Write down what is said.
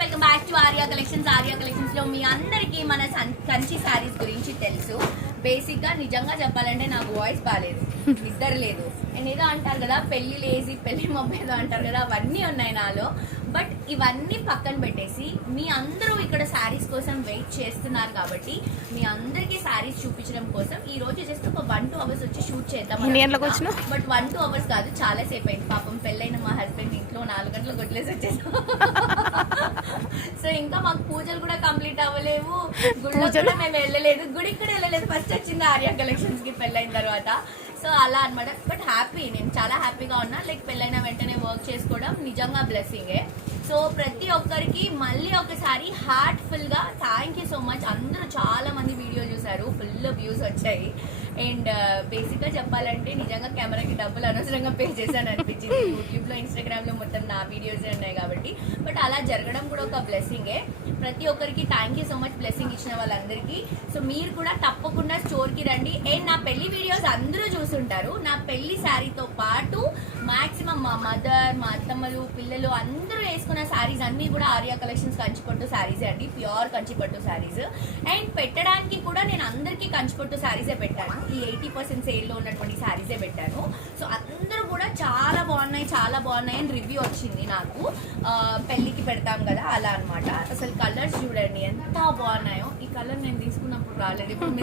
Welcome back to Arya collections లో మీ అందరికీ మన కంచి శారీస్ గురించి తెలుసు. బేసిక్ గా నిజంగా చెప్పాలంటే నాకు వాయిస్ బాగాలేదు, నిద్ర లేదు. అండ్ ఏదో అంటారు కదా పెళ్లి లేజీ పెళ్లి మొబ్బేదో అంటారు కదా, అవన్నీ ఉన్నాయి నాలో. బట్ ఇవన్నీ పక్కన పెట్టేసి మీ అందరూ ఇక్కడ శారీస్ కోసం వెయిట్ చేస్తున్నారు కాబట్టి మీ అందరికీ శారీస్ చూపించడం కోసం ఈ రోజు జస్ట్ ఒక 1-2 అవర్స్ వచ్చి షూట్ చేద్దాం. బట్ 1-2 అవర్స్ కాదు, చాలా సేపు అయింది. పాపం పెళ్ళైన మా హస్బెండ్ ఇంట్లో 4 గంటలు కొట్టలేసి వచ్చేసాం. సో ఇంకా మాకు పూజలు కూడా కంప్లీట్ అవ్వలేవు, గుడిలో కూడా మేము వెళ్ళలేదు, గుడికి కూడా వెళ్ళలేదు. ఫస్ట్ వచ్చింది ఆర్యా కలెక్షన్స్ కి పెళ్ళైన తర్వాత. సో అలా అనమాట. బట్ హ్యాపీ, నేను చాలా హ్యాపీగా ఉన్నా. లైక్ పెళ్ళైన వెంటనే వర్క్ చేసుకోవడం నిజంగా బ్లెస్సింగే. సో ప్రతి ఒక్కరికి మళ్ళీ ఒకసారి హార్ట్ఫుల్ గా థ్యాంక్ యూ సో మచ్. అందరూ చాలా మంది వీడియో చూసారు, ఫుల్ వ్యూస్ వచ్చాయి. అండ్ బేసిక్ గా చెప్పాలంటే నిజంగా కెమెరాకి డబ్బులు అనవసరంగా పే చేశాను అనిపించింది. యూట్యూబ్ లో ఇన్స్టాగ్రామ్ లో మొత్తం నా వీడియోసే ఉన్నాయి కాబట్టి. బట్ అలా జరగడం కూడా ఒక బ్లెస్సింగే. ప్రతి ఒక్కరికి thank you so much blessing ఇచ్చిన వాళ్ళందరికీ. సో మీరు కూడా తప్పకుండా స్టోర్ కి రండి. అండ్ నా పెళ్లి వీడియోస్ అందరూ చూసుంటారు. నా పెళ్లి శారీతో పాటు మాక్సిమం మా మదర్, మా అత్తమ్మలు, పిల్లలు అందరూ వేసుకున్న శారీస్ అన్ని కూడా ఆర్యా కలెక్షన్స్ కంచిపట్టు శారీసే అండి, ప్యూర్ కంచిపట్టు శారీస్. అండ్ పెట్టడానికి కూడా నేను అందరికీ కంచిపట్టు శారీసే పెట్టాను. ఈ 80% సేల్ లో ఉన్నటువంటి శారీసే పెట్టాను. సో అందరూ కూడా చాలా బాగున్నాయి అని రివ్యూ వచ్చింది నాకు. పెళ్లికి పెడతాం కదా అలా అనమాట. అసలు కలర్స్ చూడండి ఎంత బాగున్నాయో. ఈ కలర్ నేను తీసుకున్నప్పుడు రాలేదు, ఇప్పుడు